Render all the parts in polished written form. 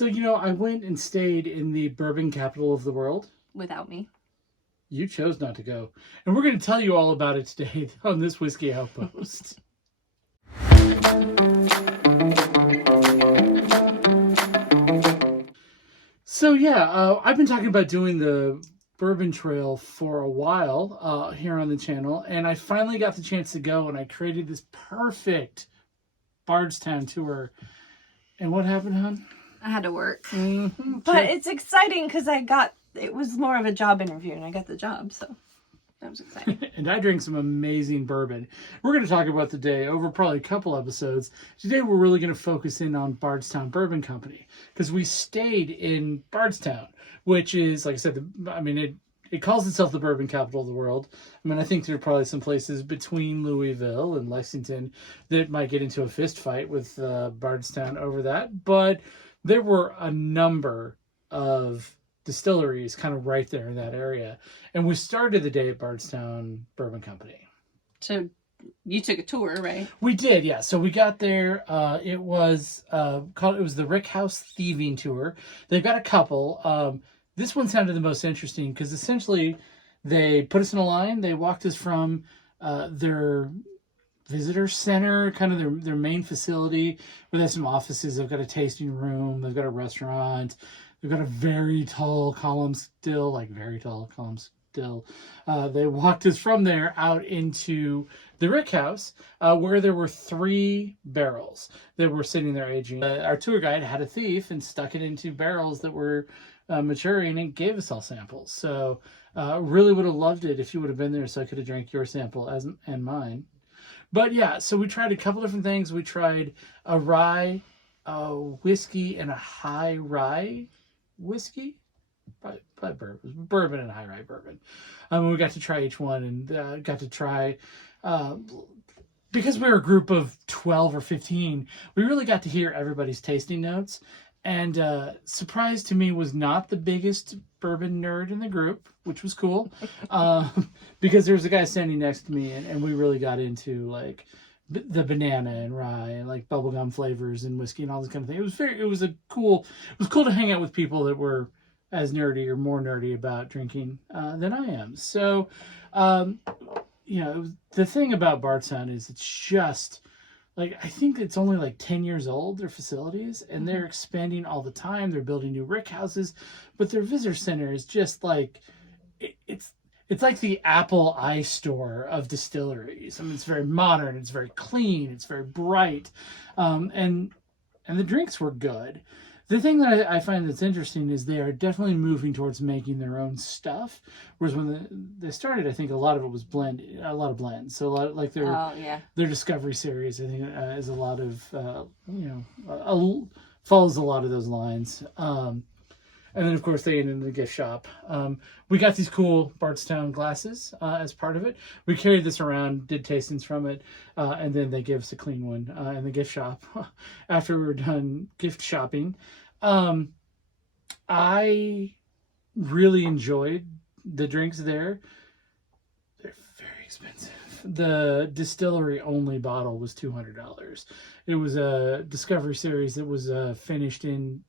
So, I went and stayed in the bourbon capital of the world. Without me. You chose not to go. And we're going to tell you all about it today on this Whiskey Outpost. So, I've been talking about doing the bourbon trail for a while here on the channel. And I finally got the chance to go, and I created this perfect Bardstown tour. And what happened, hon? I had to work. Mm-hmm. But it's exciting because it was more of a job interview and I got the job, so that was exciting. And I drank some amazing bourbon. We're going to talk about the day over probably a couple episodes. Today we're really going to focus in on Bardstown Bourbon Company because we stayed in Bardstown, which is, like I said, it calls itself the bourbon capital of the world. I think there are probably some places between Louisville and Lexington that might get into a fist fight with Bardstown over that, but there were a number of distilleries kind of right there in that area. And we started the day at Bardstown Bourbon Company. So you took a tour, right? We did, yeah. So we got there. It was the Rick House Thieving Tour. They've got a couple. This one sounded the most interesting because essentially they put us in a line. They walked us from their visitor center, kind of their main facility, where they have some offices. They've got a tasting room. They've got a restaurant. They've got a very tall column still, They walked us from there out into the Rick House, where there were 3 barrels that were sitting there aging. Our tour guide had a thief and stuck it into barrels that were maturing and gave us all samples. So really would have loved it if you would have been there so I could have drank your sample and mine. But yeah, so we tried a couple different things. We tried a rye whiskey and a high rye whiskey. Probably bourbon and high rye bourbon. We got to try each one and got to try, because we were a group of 12 or 15, we really got to hear everybody's tasting notes. And surprise to me was not the biggest bourbon nerd in the group, which was cool, because there was a guy standing next to me, and we really got into like the banana and rye and like bubblegum flavors and whiskey and all this kind of thing. It was cool to hang out with people that were as nerdy or more nerdy about drinking than I am. So, the thing about Bardstown is it's just like, I think it's only like 10 years old, their facilities, and they're expanding all the time. They're building new rick houses, but their visitor center is just like, it's like the Apple iStore of distilleries. It's very modern, it's very clean, it's very bright, and the drinks were good. The thing that I find that's interesting is they are definitely moving towards making their own stuff. Whereas when they started, I think a lot of it was a lot of blends. So a lot of, like their Discovery series, I think is a lot of follows a lot of those lines. And then, of course, they ended in the gift shop. We got these cool Bardstown glasses as part of it. We carried this around, did tastings from it, and then they gave us a clean one in the gift shop after we were done gift shopping. I really enjoyed the drinks there. They're very expensive. The distillery-only bottle was $200. It was a Discovery series that was finished in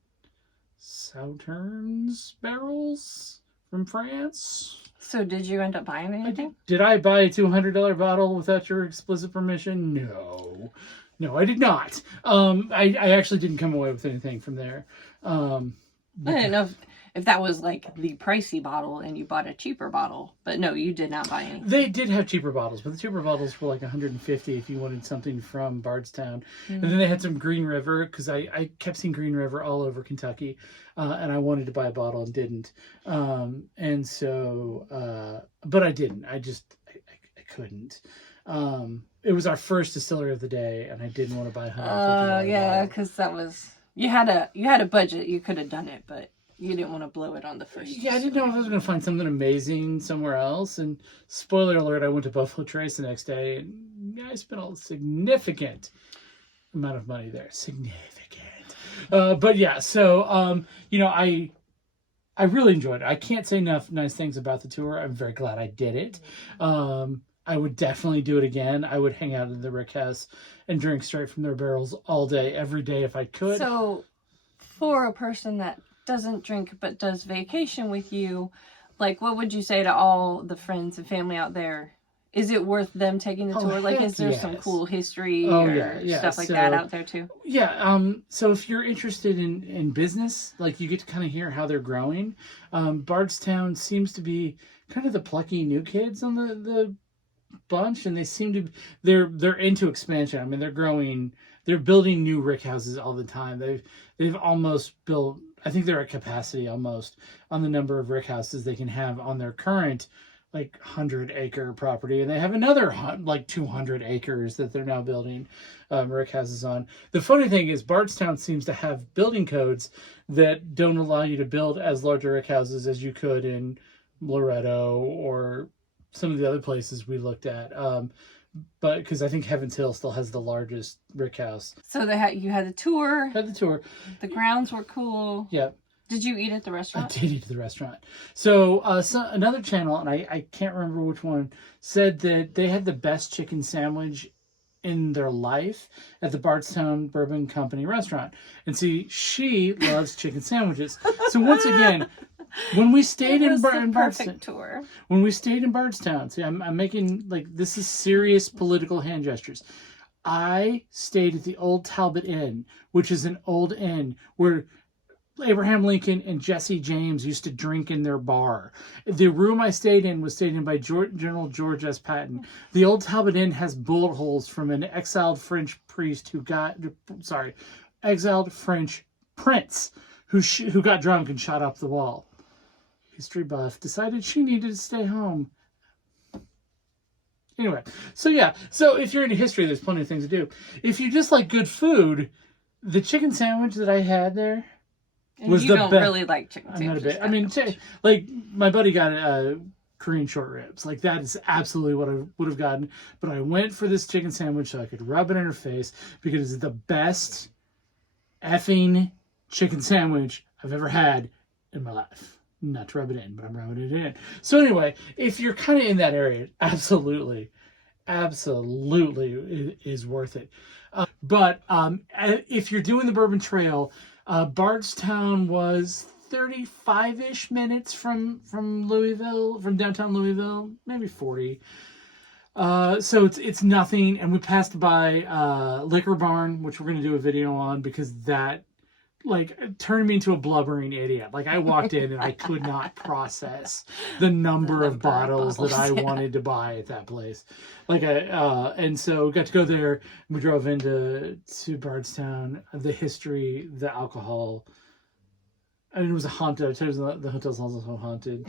Sauternes barrels from France. So did you end up buying anything? Did I buy a $200 bottle without your explicit permission? No, I did not. I actually didn't come away with anything from there. I didn't know if that was like the pricey bottle and you bought a cheaper bottle, but no, you did not buy anything. They did have cheaper bottles, but the cheaper bottles were like $150 if you wanted something from Bardstown. And then they had some Green River, because I kept seeing Green River all over Kentucky, and I wanted to buy a bottle and didn't. And so, but I didn't. I couldn't. It was our first distillery of the day, and I didn't want to buy $150. Yeah, because that was, you had a budget. You could have done it, but you didn't want to blow it on the first. Yeah, I didn't know if I was going to find something amazing somewhere else. And spoiler alert, I went to Buffalo Trace the next day, and I spent a significant amount of money there. Significant. But yeah, so, I really enjoyed it. I can't say enough nice things about the tour. I'm very glad I did it. I would definitely do it again. I would hang out in the Rick House and drink straight from their barrels all day, every day if I could. So, for a person that doesn't drink but does vacation with you, like, what would you say to all the friends and family out there? Is it worth them taking the tour? Like, is there some cool history or stuff like that out there too? Yeah. So if you're interested in business, like, you get to kind of hear how they're growing. Bardstown seems to be kind of the plucky new kids on the bunch, and they seem to they're into expansion. I mean, they're growing. They're building new rick houses all the time. They've almost built. I think they're at capacity almost on the number of rick houses they can have on their current, like, 100-acre property, and they have another like 200 acres that they're now building rick houses on. The funny thing is, Bardstown seems to have building codes that don't allow you to build as large rick houses as you could in Loretto or some of the other places we looked at. But because I think Heaven's Hill still has the largest rick house. So you had the tour. Had the tour. The grounds were cool. Yeah. Did you eat at the restaurant? I did eat at the restaurant. So, another channel, and I can't remember which one, said that they had the best chicken sandwich in their life at the Bardstown Bourbon Company restaurant. And see, she loves chicken sandwiches. So once again, when we stayed in Bardstown tour. When we stayed in Bardstown, see, I'm making, like, this is serious political hand gestures. I stayed at the Old Talbot Inn, which is an old inn where Abraham Lincoln and Jesse James used to drink in their bar. The room I stayed in was stayed in by General George S. Patton. The Old Talbot Inn has bullet holes from an exiled French prince who got drunk and shot up the wall. History buff decided she needed to stay home. Anyway, so if you're into history, there's plenty of things to do. If you just like good food, the chicken sandwich that I had there was the best. Really like chicken sandwiches. I'm not a bit. I mean, like, my buddy got Korean short ribs. Like, that is absolutely what I would have gotten. But I went for this chicken sandwich so I could rub it in her face because it's the best effing chicken sandwich I've ever had in my life. Not to rub it in, but I'm rubbing it in. So anyway, if you're kind of in that area, absolutely it is worth it. But if you're doing the Bourbon Trail, Bardstown was 35-ish minutes from Louisville, from downtown Louisville, maybe 40. So it's nothing. And we passed by Liquor Barn, which we're going to do a video on because that, like, turned me into a blubbering idiot. Like, I walked in and I could not process the number of bottles that I wanted to buy at that place. Like, and so we got to go there. We drove into Bardstown, the history, the alcohol. I mean, it was a haunted. The hotel's also haunted.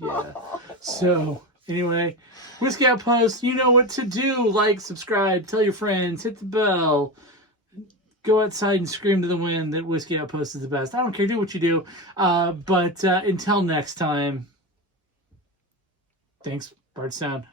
Yeah. So anyway, Whiskey Outpost, you know what to do. Like, subscribe, tell your friends, hit the bell. Go outside and scream to the wind that Whiskey Outpost is the best. I don't care. Do what you do. But until next time, thanks, Bardstown.